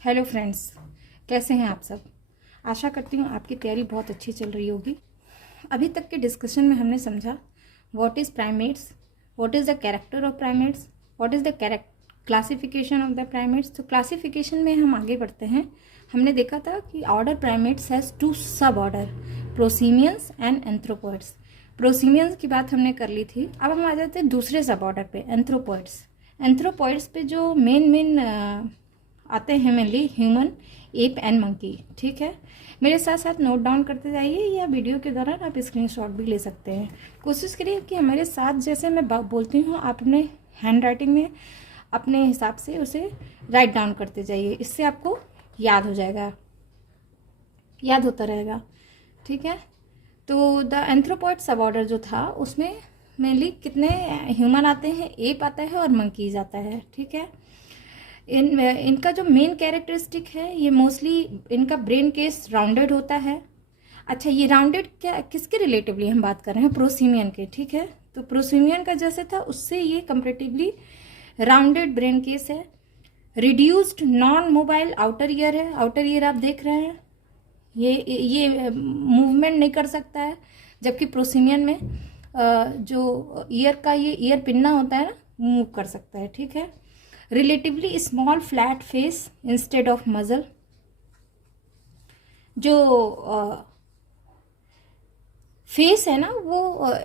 Hello friends, कैसे हैं आप सब। आशा करती हूँ आपकी तैयारी बहुत अच्छी चल रही होगी। अभी तक के डिस्कशन में हमने समझा what is primates, what is the character of primates, what is the classification of the primates. तो क्लासिफिकेशन में हम आगे बढ़ते हैं। हमने देखा था कि ऑर्डर प्राइमेट्स हैज़ टू सब ऑर्डर, प्रोसीमियंस एंड एंथ्रोपॉइड्स। प्रोसीमियंस की बात हमने कर ली थी। अब हम आ जाते हैं दूसरे सब ऑर्डर पे, एंथ्रोपॉइड्स। एंथ्रोपॉइड्स पे जो मेन आते हैं mainly human, app and monkey. ठीक है, मेरे साथ साथ नोट डाउन करते जाइए या वीडियो के दौरान आप स्क्रीनशॉट भी ले सकते हैं। कोशिश करिए कि हमारे साथ जैसे मैं बोलती हूँ आप अपने हैंड राइटिंग में अपने हिसाब से उसे राइट डाउन करते जाइए। इससे आपको याद हो जाएगा, याद होता रहेगा। ठीक है, तो द एंथ्रोपॉइड सब ऑर्डर जो था उसमें मेनली कितने ह्यूमन आते हैं, एप आता है और मंकीज आता है। ठीक है, इनका जो मेन कैरेक्टरिस्टिक है, ये मोस्टली इनका ब्रेन केस राउंडेड होता है। अच्छा, ये राउंडेड क्या किसके रिलेटिवली हम बात कर रहे हैं? प्रोसीमियन के। ठीक है, तो प्रोसीमियन का जैसे था उससे ये कंपेरेटिवली राउंडेड ब्रेन केस है। Reduced non mobile outer ear है। आउटर ईयर आप देख रहे हैं, ये मूवमेंट नहीं कर सकता है, जबकि प्रोसीमियन में जो ईयर का ये ईयर पिन्ना होता है ना, मूव कर सकता है। ठीक है, relatively small flat face instead of मजल। जो फेस है ना वो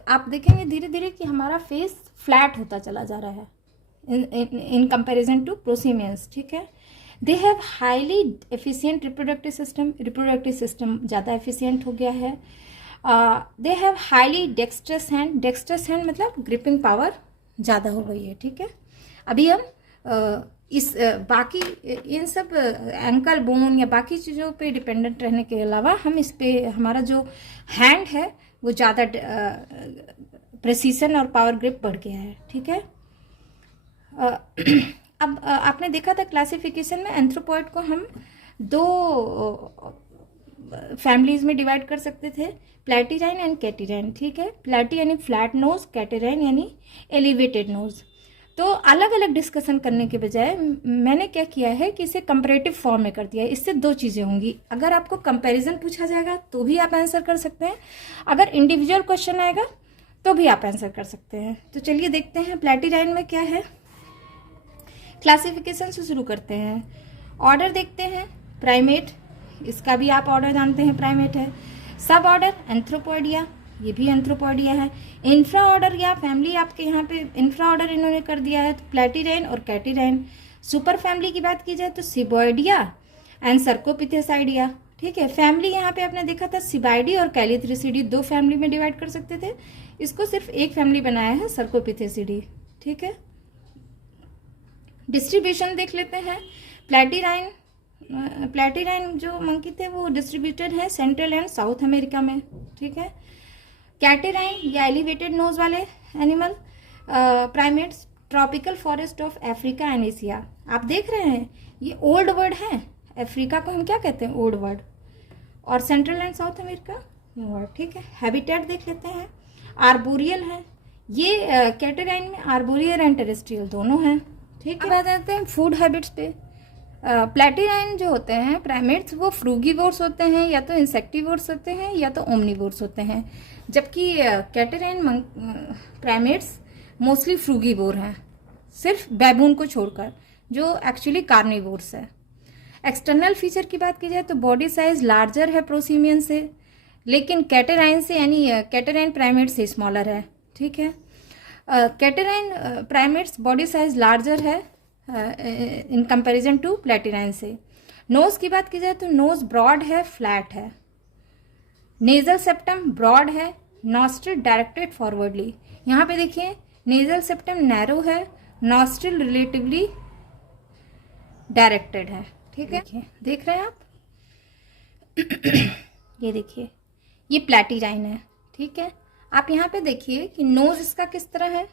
आप देखेंगे धीरे धीरे कि हमारा फेस फ्लैट होता चला जा रहा है इन कंपैरिजन टू प्रोसीमियंस। ठीक है, they have highly efficient reproductive system ज़्यादा एफिशिएंट हो गया है। They have highly dextrous hand. Dextrous hand मतलब ग्रिपिंग पावर ज़्यादा हो गई है। ठीक है, अभी हम बाकी इन सब एंकल बोन या बाकी चीज़ों पे डिपेंडेंट रहने के अलावा हम इस पे हमारा जो हैंड है वो ज़्यादा प्रेसिशन और पावर ग्रिप बढ़ गया है। ठीक है, अब आपने देखा था क्लासिफिकेशन में एंथ्रोपॉइड को हम दो फैमिलीज में डिवाइड कर सकते थे, प्लेटिराइन एंड कैटिराइन। ठीक है, प्लेटी यानी फ्लैट नोज, कैटिराइन यानी एलिवेटेड नोज। तो अलग अलग डिस्कशन करने के बजाय मैंने क्या किया है कि इसे कंपैरेटिव फॉर्म में कर दिया है। इससे दो चीज़ें होंगी, अगर आपको कंपैरिजन पूछा जाएगा तो भी आप आंसर कर सकते हैं, अगर इंडिविजुअल क्वेश्चन आएगा तो भी आप आंसर कर सकते हैं। तो चलिए देखते हैं प्लेटिराइन में क्या है। क्लासिफिकेशन से शुरू करते हैं। ऑर्डर देखते हैं, प्राइमेट, इसका भी आप ऑर्डर जानते हैं, प्राइमेट है। सब ऑर्डर एंथ्रोपॉइडिया, ये भी एंथ्रोपॉइडिया है। इंफ्रा ऑर्डर या फैमिली आपके यहाँ पे इंफ्रा ऑर्डर इन्होंने कर दिया है, तो प्लेटिराइन और कैटिराइन। सुपर फैमिली की बात की जाए तो सिबॉइडिया एंड सर्कोपिथेसाइडिया। ठीक है, फैमिली यहाँ पे आपने देखा था सिबाइडी और कैलिथ्रिसिडी, दो फैमिली में डिवाइड कर सकते थे, इसको सिर्फ एक फैमिली बनाया है, सर्कोपिथेसिडी। ठीक है, डिस्ट्रीब्यूशन देख लेते हैं। प्लेटिराइन जो मंकी थे वो डिस्ट्रीब्यूटेड है सेंट्रल एंड साउथ अमेरिका में। ठीक है, कैटिराइन या एलिवेटेड नोज वाले animal primates tropical forest of Africa and Asia. आप देख रहे हैं ये ओल्ड वर्ड है, अफ्रीका को हम क्या कहते हैं, ओल्ड वर्ड, और central and south America new word. ठीक है, हैबिटेट देख लेते हैं। आर्बोरियल है ये, कैटिराइन में आर्बोरियल एंड टेरेस्ट्रियल दोनों हैं। ठीक है, अब आ जाते हैं फूड हैबिट्स पे। प्लेटिराइन जो होते हैं प्राइमेट्स वो फ्रूगीवोर्स होते हैं, या तो इंसेक्टिवोर्स होते हैं या तो ओमनीवोर्स होते हैं, जबकि कैटिराइन प्राइमेट्स मोस्टली फ्रूगीवोर हैं, सिर्फ बैबून को छोड़कर, जो एक्चुअली कार्निवोर्स है। एक्सटर्नल फीचर की बात की जाए तो बॉडी साइज लार्जर है प्रोसीमियन से, लेकिन कैटिराइन से यानी कैटिराइन प्राइमेट से स्मॉलर है। ठीक है, कैटिराइन प्राइमेट्स बॉडी साइज लार्जर है इन कंपैरिजन टू प्लेटिराइन से। नोज की बात की जाए तो नोज ब्रॉड है, फ्लैट है। नेजल सेप्टम ब्रॉड है, नॉस्ट्रिल डायरेक्टेड फॉरवर्डली। यहाँ पे देखिए नेजल सेप्टम नैरो है, नॉस्ट्रिल रिलेटिवली डायरेक्टेड है। ठीक है, देख रहे हैं आप ये देखिए ये प्लेटिराइन है। ठीक है, आप यहाँ पे देखिए कि नोज इसका किस तरह है,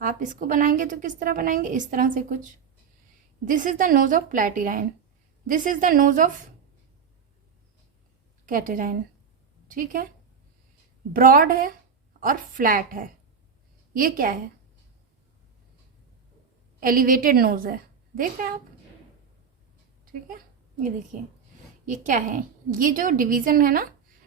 आप इसको बनाएंगे तो किस तरह बनाएंगे, इस तरह से कुछ। This is the nose of platyrrhine, this is the nose of catarrhine. ठीक है, ब्रॉड है और फ्लैट है, ये क्या है, एलिवेटेड नोज है, देख रहे हैं आप। ठीक है, ये देखिए ये क्या है, ये जो डिवीज़न है ना,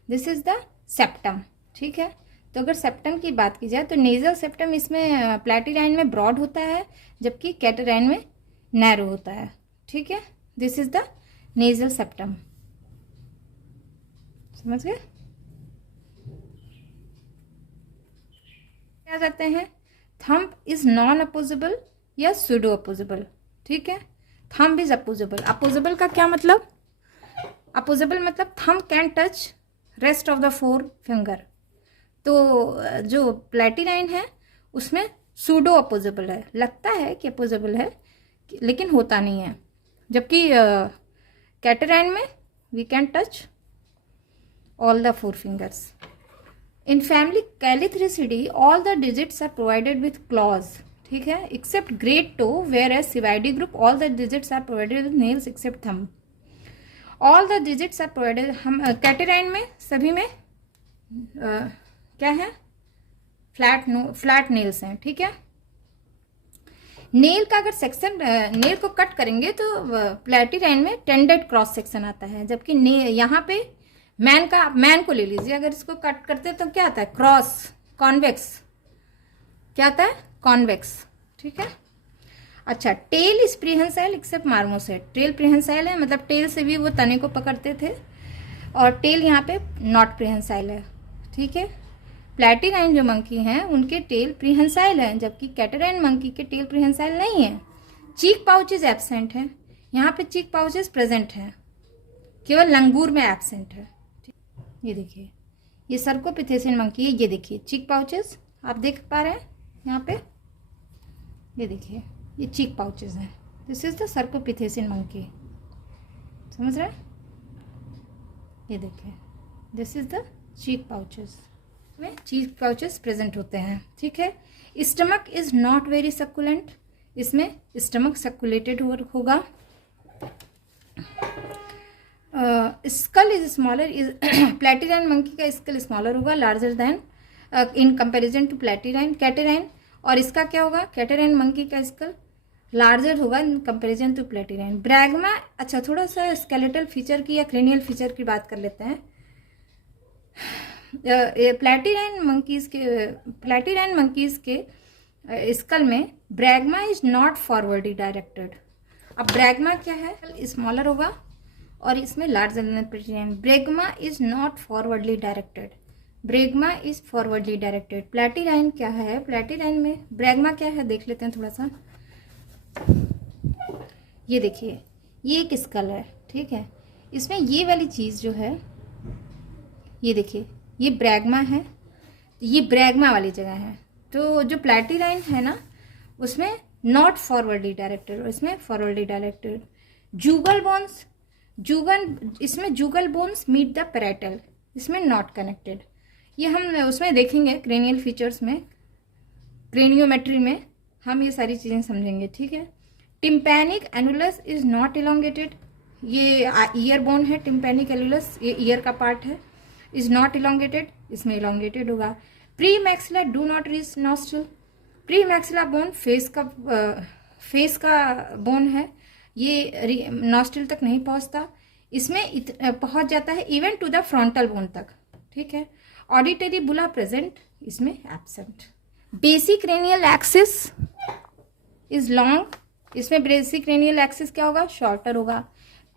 दिस इज़ द सेप्टम। ठीक है, तो अगर सेप्टम की बात की जाए तो नेजल सेप्टम इसमें प्लेटिराइन में ब्रॉड होता है, जबकि कैटेराइन में नैरो होता है। ठीक है, this is the nasal septum. समझ गए? क्या जाते हैं, थंब इज नॉन अपोजेबल या सूडो अपोजेबल। ठीक है, थंब इज अपोजेबल। अपोजेबल का क्या मतलब, अपोजेबल मतलब thumb can touch rest of the 4 finger. तो जो प्लेटिराइन है उसमें सूडो अपोजेबल है, लगता है कि अपोजेबल है लेकिन होता नहीं है, जबकि कैटेराइन में we can touch all the 4 fingers. In family Callitrichidae all the digits are provided with claws. ठीक है, except great toe, whereas Cebidae group all the digits are provided with nails except thumb. All the digits are provided, हम catarrhine में सभी में क्या है, flat nails हैं। ठीक है, नेल का अगर सेक्शन, नेल को कट करेंगे तो प्लेटिराइन में टेंडेड क्रॉस सेक्शन आता है, जबकि यहाँ पे मैन को ले लीजिए, अगर इसको कट करते हैं तो क्या आता है, क्रॉस, कॉन्वेक्स, क्या आता है, कॉन्वेक्स। ठीक है, अच्छा, tail is prehensile except marmoset. Tail prehensile है, मतलब टेल से भी वो तने को पकड़ते थे, और टेल यहाँ पे नॉट प्रीहेंसाइल है। ठीक है, प्लेटिराइन जो मंकी हैं उनके टेल प्रीहेंसाइल है, जबकि कैटेराइन मंकी के टेल प्रीहेंसाइल नहीं है। चीक पाउचेज एब्सेंट है, यहाँ पे चीक पाउचेज प्रेजेंट है, केवल लंगूर में एब्सेंट है। ये देखिए, ये सर्कोपिथेसियन मंकी है, ये देखिए चीक पाउचेज आप देख पा रहे हैं यहाँ पे, ये देखिए ये चीक पाउचेज हैं। This is the cercopithecine monkey, समझ रहे हैं? ये देखिए, this is the cheek pouches, में चीक पाउचेस प्रेजेंट होते हैं। ठीक है, stomach is not very succulent, इसमें स्टमक सक्कुलेटेड होगा। Skull is smaller, is platyrrhine monkey का स्कल स्मॉलर होगा, larger than in comparison to platyrrhine catarrhine, और इसका क्या होगा, कैटेराइन मंकी का स्कल लार्जर होगा इन कंपैरिजन टू प्लेटिराइन। ब्रैगमा, अच्छा थोड़ा सा स्केलेटल फीचर की या क्रेनियल फीचर की बात कर लेते हैं। प्लेटिराइन मंकीज के स्कल में bregma is not forwardly directed. अब ब्रैगमा क्या है, स्मॉलर होगा, और इसमें larger than platyrrhine. Bregma is not forwardly directed, bregma is forwardly directed. Platyrrhine क्या है, प्लेटिराइन में ब्रैगमा क्या है देख लेते हैं थोड़ा सा। ये देखिए, ये एक स्कल है। ठीक है, इसमें ये वाली चीज जो है, ये देखिए ये ब्रैगमा है, ये ब्रैगमा वाली जगह है। तो जो प्लेटिराइन है ना उसमें नॉट फॉरवर्डली डायरेक्टेड, और इसमें फॉरवर्डली डायरेक्टेड। जूगल बोन्स, इसमें jugal bones meet the parietal, इसमें नॉट कनेक्टेड। ये हम उसमें देखेंगे क्रेनियल फीचर्स में, क्रेनियोमेट्री में हम ये सारी चीजें समझेंगे। ठीक है, tympanic annulus is not elongated, ये ईयर बोन है, टिम्पैनिक एनुलस ये ईयर का पार्ट है, इज नॉट इलोंगेटेड, इसमें इलोंगेटेड होगा। Pre maxilla do not reach nostril, pre maxilla bone face का बोन है, ये नॉस्ट्रल तक नहीं पहुंचता, इसमें पहुंच जाता है even to the frontal bone तक। ठीक है, ऑडिटरी बुला प्रेजेंट, इसमें absent. Basic cranial axis is long, इसमें बेसिक क्रेनियल एक्सिस क्या होगा, शॉर्टर होगा।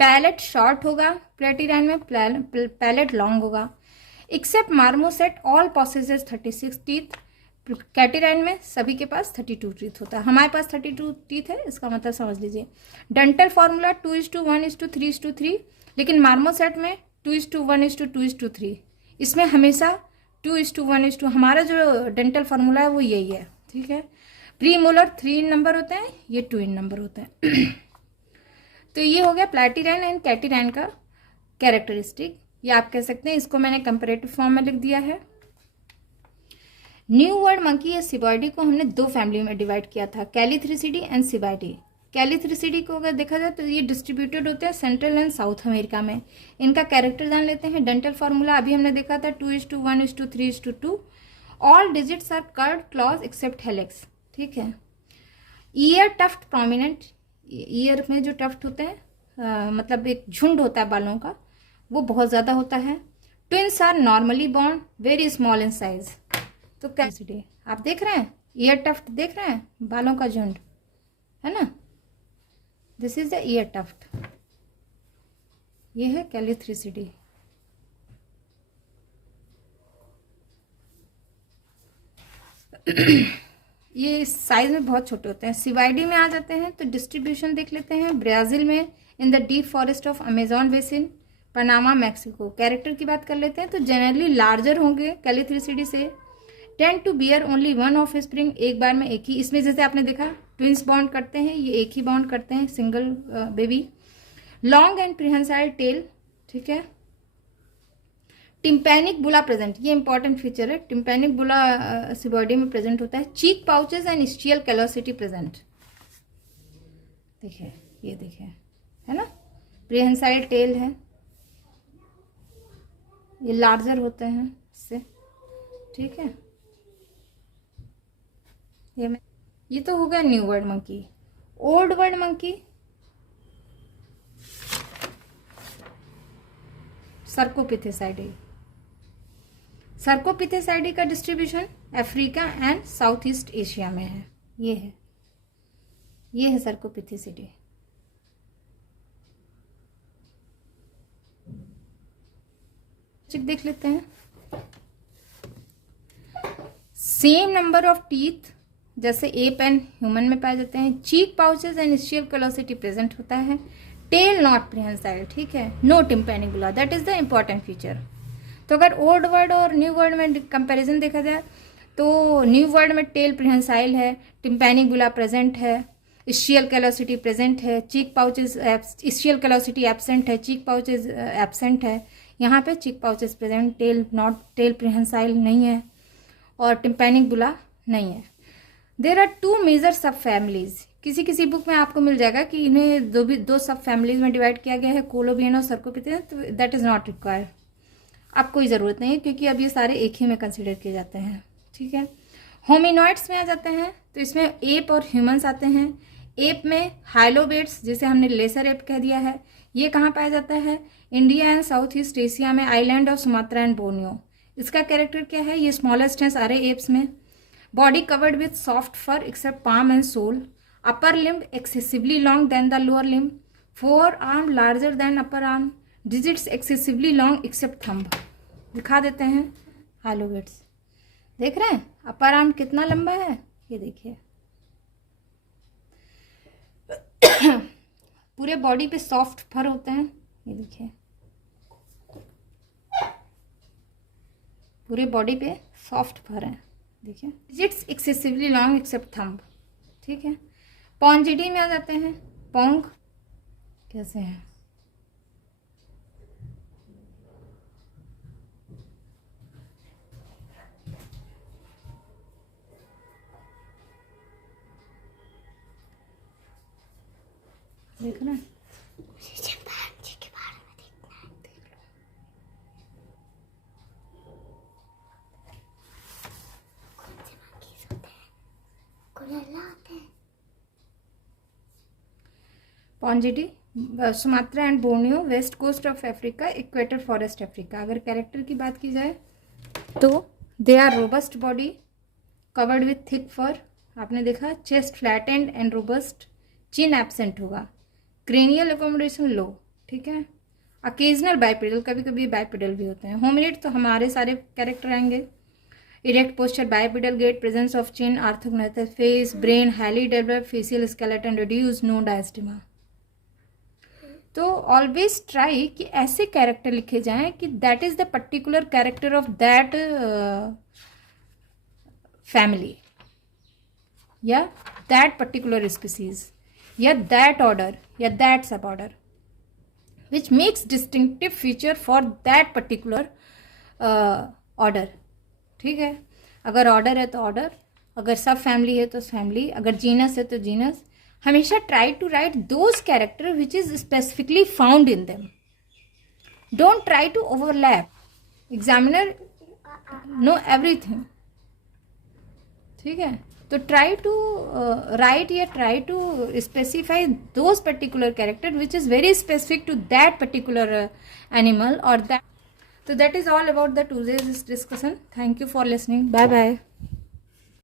पैलेट शॉर्ट होगा, प्लेटिराइन में पैलेट लॉन्ग होगा। Except marmoset all possesses 36 teeth, catarrhine में सभी के पास 32 टीथ होता है, हमारे पास 32 टीथ है, इसका मतलब समझ लीजिए। डेंटल फॉर्मूला 2:1:3:3, लेकिन मार्मोसेट में 2:1:2:3, इसमें हमेशा 2:1:2, हमारा जो डेंटल फॉर्मूला है वो यही है। ठीक है, प्री मोलर 3 इन नंबर होते हैं, ये 2 इन नंबर होते हैं। तो ये हो गया प्लेटिराइन एंड कैटेराइन का कैरेक्टरिस्टिक, ये आप कह सकते हैं, इसको मैंने कंपैरेटिव फॉर्म में लिख दिया है। न्यू वर्ल्ड मंकी या सिबॉइडी को हमने 2 फैमिली में डिवाइड किया था, कैलिथ्रिसिडी एंड सिबॉइडी। कैलिथ्रिसिडी को अगर देखा जाए तो ये डिस्ट्रीब्यूटेड होते हैं सेंट्रल एंड साउथ अमेरिका में। इनका कैरेक्टर जान लेते हैं। डेंटल फार्मूला अभी हमने देखा था 2:1:3:2। All digits are curved claws except hallux. ठीक है, ईयर टफ्ट प्रोमिनेंट, ईयर में जो टफ्ट होते हैं मतलब एक झुंड होता है बालों का, वो बहुत ज़्यादा होता है। Twins are normally born very small in size. तो कैलिसिटी आप देख रहे हैं, ईयर टफ्ट देख रहे हैं, बालों का झुंड है ना, this is the ear tuft, ये है कैलिथ्रिसिडी। ये साइज में बहुत छोटे होते हैं। सीवाइडी में आ जाते हैं तो डिस्ट्रीब्यूशन देख लेते हैं। ब्राज़ील में in the deep forest of Amazon basin, Panama, Mexico. Character की बात कर लेते हैं तो जनरली लार्जर होंगे कैलिथ्रिसिडी से। Tend to bear only one offspring, एक बार में एक ही, इसमें जैसे आपने देखा ट्विंस बॉन्ड करते हैं, ये एक ही बॉन्ड करते हैं, single baby. Long and prehensile tail, ठीक है। टिम्पैनिक बुला प्रेजेंट, ये इंपॉर्टेंट फीचर है, टिम्पैनिक बुला सीबॉडी में प्रेजेंट होता है। चीक pouches and ischial callosity present, देखिए ये देखिए, है ना, प्रिहेंसाइल टेल है, ये लार्जर होते हैं इससे, ठीक है। ये तो हो गया new world monkey. Old world monkey, Cercopithecidae. Cercopithecidae का distribution Africa and South East Asia में है। ये है सर्कोपिथेसिडी। देख लेते हैं। सेम नंबर ऑफ टीथ जैसे एप एंड ह्यूमन में पाए जाते हैं। Cheek pouches and ischial callosity present होता है। टेल नॉट प्रिहेंसाइल, ठीक है। No tympanic bulla, that is the important feature. तो अगर ओल्ड वर्ल्ड और न्यू वर्ल्ड में कंपैरिजन देखा जाए तो न्यू वर्ल्ड में टेल प्रिहेंसाइल है, टिम्पैनिक बुला प्रेजेंट है, स्टियल कैलोसिटी प्रेजेंट है, चीक पाउचेस स्टियल कैलोसिटी एब्सेंट है, चीक पाउचेस एब्सेंट है। यहाँ पे चीक पाउचेस प्रेजेंट, टेल प्रिहेंसाइल नहीं है और टिम्पैनिक बुला नहीं है। देर आर टू मेजर सब फैमिलीज, किसी बुक में आपको मिल जाएगा कि इन्हें दो सब फैमिलीज में डिवाइड किया गया है, कोलोबियन और सर्कोपिथेसिस, तो दैट इज नॉट रिक्वायर्ड, अब कोई ज़रूरत नहीं है क्योंकि अब ये सारे एक ही में कंसिडर किए जाते हैं, ठीक है। होमिनॉइड्स में आ जाते हैं तो इसमें एप और ह्यूमंस आते हैं। एप में हाइलोबेट्स, जिसे हमने लेसर एप कह दिया है, ये कहाँ पाया जाता है, India and South East Asia में, island of Sumatra and Borneo. इसका कैरेक्टर क्या है, ये स्मॉलेस्ट है सारे एप्स में। Body covered with soft fur except palm and sole. Upper limb excessively long than the lower limb. Forearm larger than upper arm. Digits excessively long except thumb. दिखा देते हैं हाइलोबेट्स, देख रहे हैं अपर आर्म कितना लंबा है, ये देखिए। पूरे बॉडी पे सॉफ्ट फर होते हैं, ये देखिए, पूरे बॉडी पे सॉफ्ट फर है, देखिए। Digits excessively long except thumb, ठीक है। पॉन्जिडी में आ जाते हैं। पोंग कैसे है, देख रहे हैं, Pongidae, Sumatra and Borneo, west coast of Africa, equator forest Africa. अगर कैरेक्टर की बात की जाए तो they are robust body covered with thick fur, आपने देखा। Chest flattened and robust, chin absent होगा। क्रेनियल एकोमोडेशन लो, ठीक है। अकेजनल बाइपेडल, कभी कभी बाइपेडल भी होते हैं। होमिनिड तो हमारे सारे कैरेक्टर आएंगे। Erect posture, bipedal gait, presence of chin, orthognathous face, brain highly developed, facial skeleton reduce, no diastema. तो ऑलवेज ट्राई कि ऐसे कैरेक्टर लिखे जाएं कि that is the particular character of that family या दैट पर्टिकुलर स्पीसीज या that order या that sub order which makes distinctive feature for that particular order, ठीक है। अगर ऑर्डर है तो ऑर्डर, अगर सब फैमिली है तो फैमिली, अगर जीनस है तो जीनस। हमेशा try to write those character which is specifically found in them, don't try to overlap. Examiner know everything, ठीक है। तो ट्राई टू राइट या try to specify those particular character which is very specific to that particular animal और that. So that is all about the today's discussion. Thank you for listening. Bye bye.